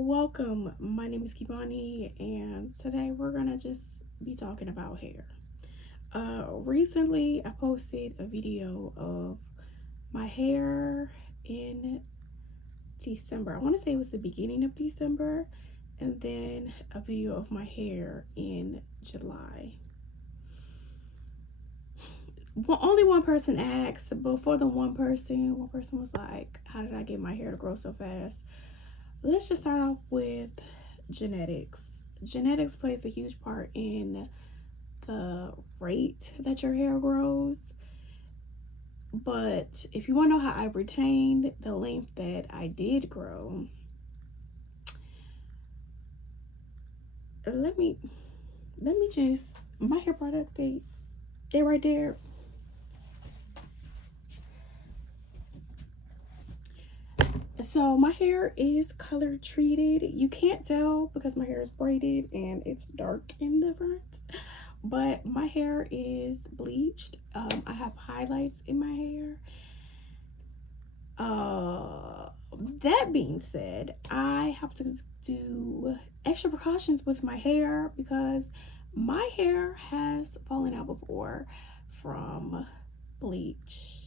Welcome. My name is Kibani, and today we're gonna just be talking about hair. Recently I posted a video of my hair in December. I want to say it was the beginning of December, and then a video of my hair in July. Well, only one person asked, but for the one person was like, "How did I get my hair to grow so fast?" Let's just start off with genetics. Genetics plays a huge part in the rate that your hair grows. But if you want to know how I retained the length that I did grow, let me just my hair products, they right there. So my hair is color treated. You can't tell because my hair is braided and it's dark in the front, but my hair is bleached. I have highlights in my hair. uh that being said, I have to do extra precautions with my hair because my hair has fallen out before from bleach.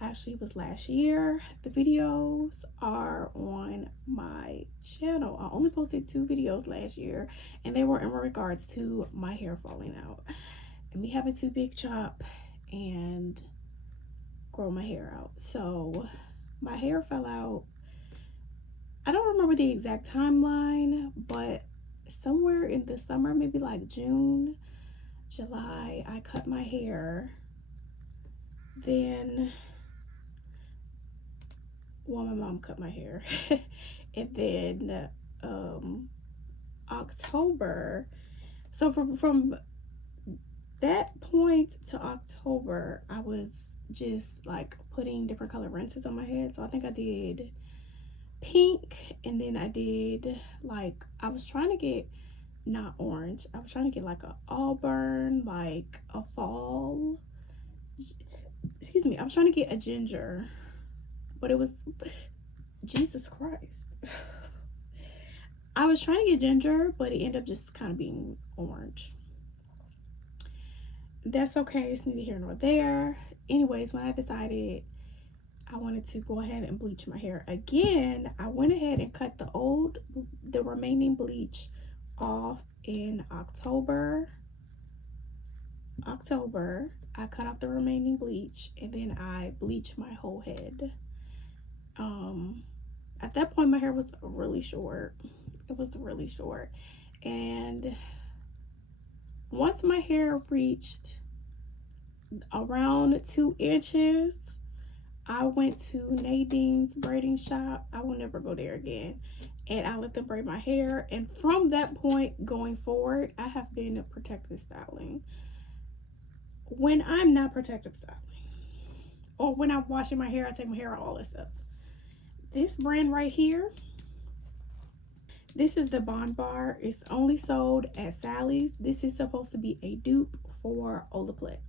Actually, it was last year. The videos are on my channel. I only posted 2 videos last year, and they were in regards to my hair falling out and me having to big chop and grow my hair out. So my hair fell out. I don't remember the exact timeline, but somewhere in the summer, maybe like June, July, I cut my hair. Then, well, my mom cut my hair. And then October. So from that point to October, I was just like putting different color rinses on my head. So I think I did pink, and then I did like, I was trying to get not orange, I was trying to get like a auburn, like a fall, excuse me, I was trying to get a ginger, but it was, Jesus Christ, I was trying to get ginger, but it ended up just kind of being orange. That's okay, it's neither here nor there. Anyways, when I decided I wanted to go ahead and bleach my hair again, I went ahead and cut the remaining bleach off in October. I cut off the remaining bleach, and then I bleached my whole head. At that point, my hair was really short. It was really short. And once my hair reached around 2 inches, I went to Nadine's braiding shop. I will never go there again. And I let them braid my hair. And from that point going forward, I have been protective styling. When I'm not protective styling, or when I'm washing my hair, I take my hair out, all that stuff. This brand right here, this is the Bond Bar. It's only sold at Sally's. This is supposed to be a dupe for Olaplex.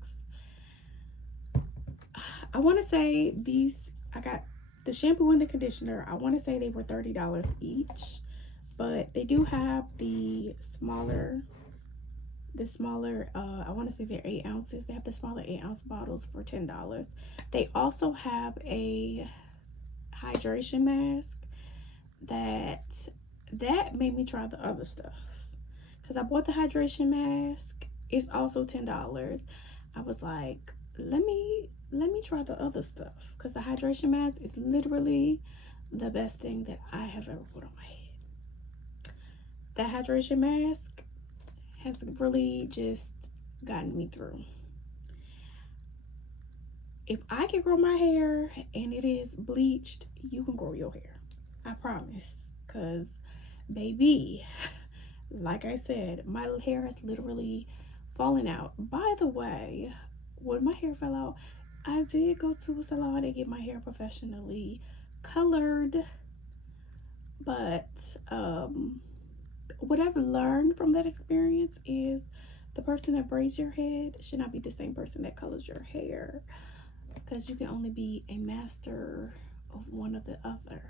I want to say I got the shampoo and the conditioner. I want to say they were $30 each, but they do have the smaller, I want to say they're 8 ounces. They have the smaller 8-ounce bottles for $10. They also have a hydration mask that made me try the other stuff, because I bought the hydration mask. It's also $10. I was like, let me try the other stuff, because the hydration mask is literally the best thing that I have ever put on my head. That hydration mask has really just gotten me through. If I can grow my hair and it is bleached, you can grow your hair. I promise. Because, baby, like I said, my hair has literally fallen out. By the way, when my hair fell out, I did go to a salon and get my hair professionally colored. But what I've learned from that experience is the person that braids your head should not be the same person that colors your hair, because you can only be a master of one or the other.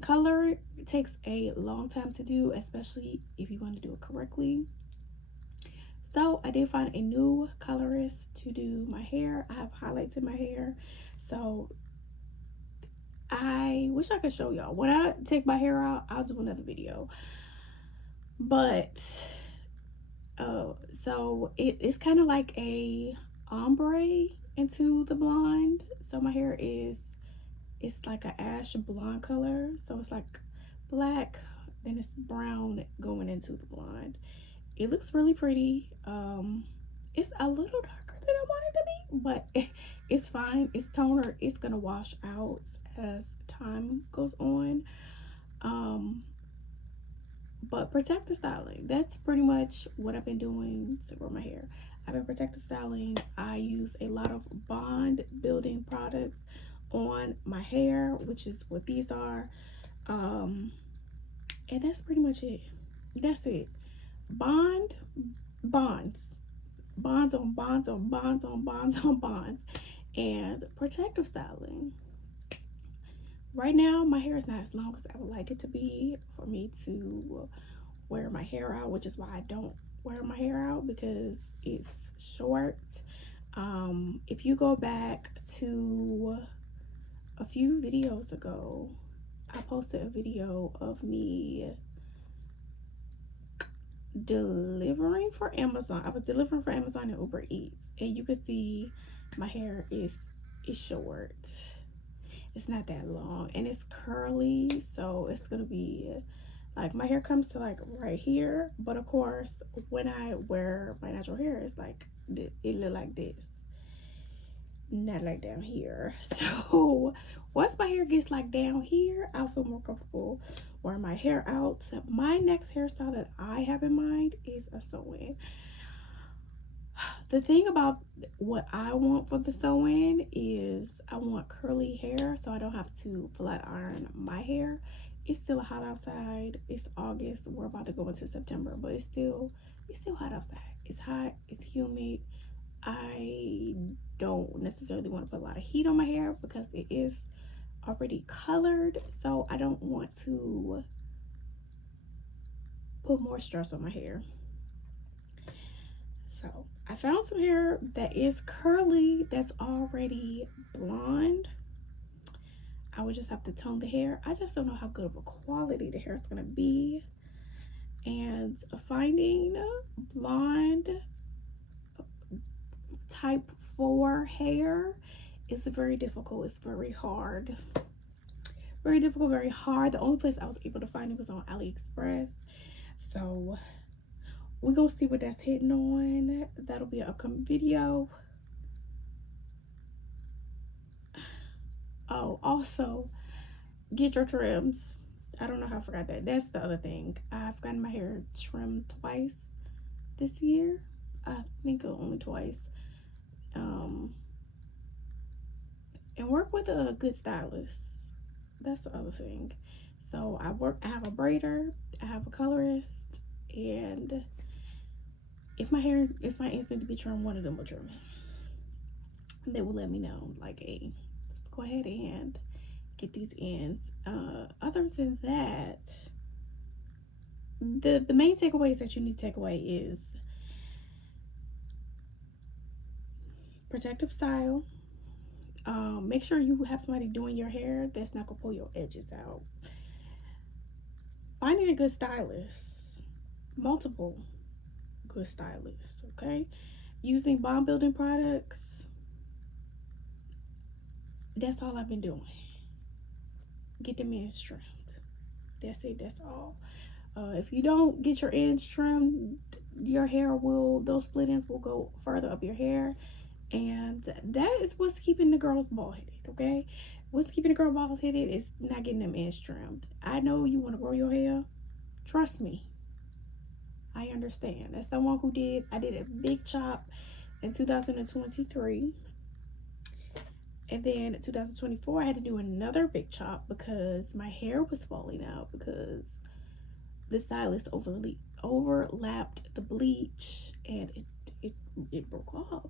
Color takes a long time to do, especially if you want to do it correctly. So I did find a new colorist to do my hair. I have highlights in my hair, so I wish I could show y'all. When I take my hair out, I'll do another video. But so it's kind of like a ombre into the blonde. So my hair is, it's like an ash blonde color. So it's like black, then it's brown going into the blonde. It looks really pretty. It's a little darker than I want it to be, but it's fine. It's toner. It's gonna wash out as time goes on. Um, but protective styling, that's pretty much what I've been doing to grow my hair. I've been protective styling. I use a lot of bond building products on my hair, which is what these are. Um, and that's pretty much it. That's it. Bond, bonds, bonds on bonds on bonds on bonds on bonds, and protective styling. Right now, my hair is not as long as I would like it to be for me to wear my hair out, which is why I don't wear my hair out, because it's short. If you go back to a few videos ago, I posted a video of me delivering for Amazon. I was delivering for Amazon and Uber Eats, and you can see my hair is short. It's not that long, and it's curly, so it's gonna be like, my hair comes to like right here, but of course when I wear my natural hair, it's like it look like this, not like down here. So once my hair gets like down here, I'll feel more comfortable wearing my hair out. My next hairstyle that I have in mind is a sew-in. The thing about what I want for the sew-in is I want curly hair, so I don't have to flat iron my hair. It's still hot outside. It's August. We're about to go into September, but it's still hot outside. It's hot. It's humid. I don't necessarily want to put a lot of heat on my hair because it is already colored, so I don't want to put more stress on my hair. So I found some hair that is curly, that's already blonde. I would just have to tone the hair. I just don't know how good of a quality the hair is gonna be. And finding blonde type 4 hair is very difficult. It's very hard. Very difficult, very hard. The only place I was able to find it was on AliExpress. So we're gonna see what that's hitting on. That'll be an upcoming video. Oh, also, get your trims. I don't know how I forgot that. That's the other thing. I've gotten my hair trimmed twice this year. I think only twice. And work with a good stylist. That's the other thing. So I have a braider, I have a colorist, and if my ends need to be trimmed, one of them will trim it. They will let me know, like, hey, let's go ahead and get these ends. Other than that, the main takeaways that you need to take away is protective style. Make sure you have somebody doing your hair that's not gonna pull your edges out. Finding a good stylist, multiple good stylists, okay? Using bond building products. That's all I've been doing. Get them ends trimmed. That's it. That's all. If you don't get your ends trimmed, your hair will, those split ends will go further up your hair, and that is what's keeping the girls bald headed. Okay, what's keeping the girl bald headed is not getting them ends trimmed. I know you want to grow your hair. Trust me, I understand. As someone who I did a big chop in 2023, and then in 2024 I had to do another big chop because my hair was falling out because the stylist overlapped the bleach, and it broke off.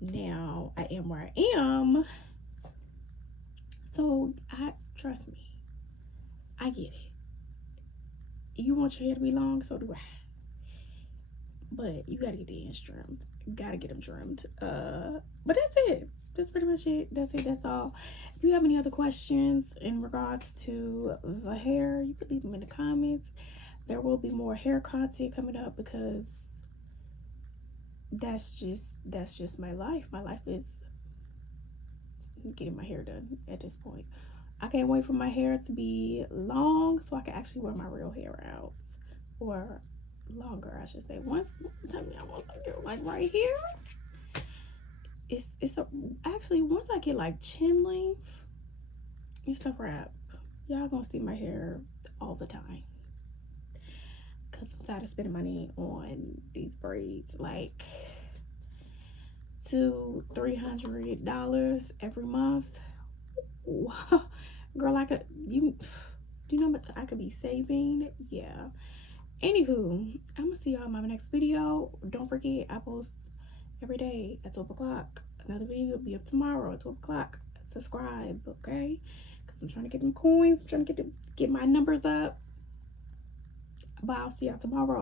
Now I am where I am, so trust me, I get it. You want your hair to be long, so do I. But you gotta get the ends trimmed. Gotta get them trimmed. But that's it. That's pretty much it. That's it. That's all. If you have any other questions in regards to the hair, you could leave them in the comments. There will be more hair content coming up because that's just my life. My life is getting my hair done at this point. I can't wait for my hair to be long so I can actually wear my real hair out. Or longer, I should say. Once tell me I want to get like right here. Actually once I get like chin length, it's a wrap. Y'all gonna see my hair all the time. Cause I'm tired of spending money on these braids. Like $200-300 every month. Wow. Girl, I could do you know what I could be saving? Yeah. Anywho, I'm gonna see y'all in my next video. Don't forget, I post every day at 12 o'clock. Another video will be up tomorrow at 12 o'clock. Subscribe, okay? Because I'm trying to get them coins. I'm trying to get my numbers up. But I'll see y'all tomorrow.